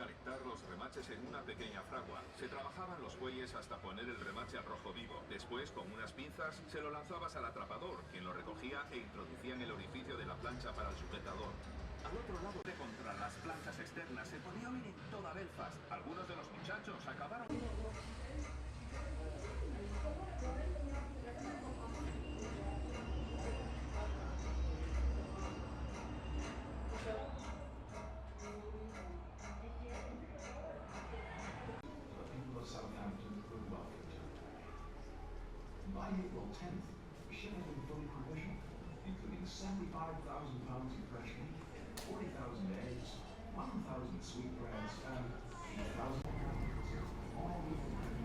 calentar los remaches en una pequeña fragua. Se trabajaban los fuelles hasta poner el remache al rojo vivo. Después, con unas pinzas, se lo lanzabas al atrapador, quien lo recogía e introducía en el orificio de la plancha para el sujetador. Al otro lado, de contra las planchas externas, se podía oír en toda Belfast. Algunos de los muchachos acabaron... Southampton were welcome to it. By April 10th, Shell had been fully provisional, including £75,000 in fresh meat, 40,000 eggs, 1,000 sweetbreads, and 8,000 all with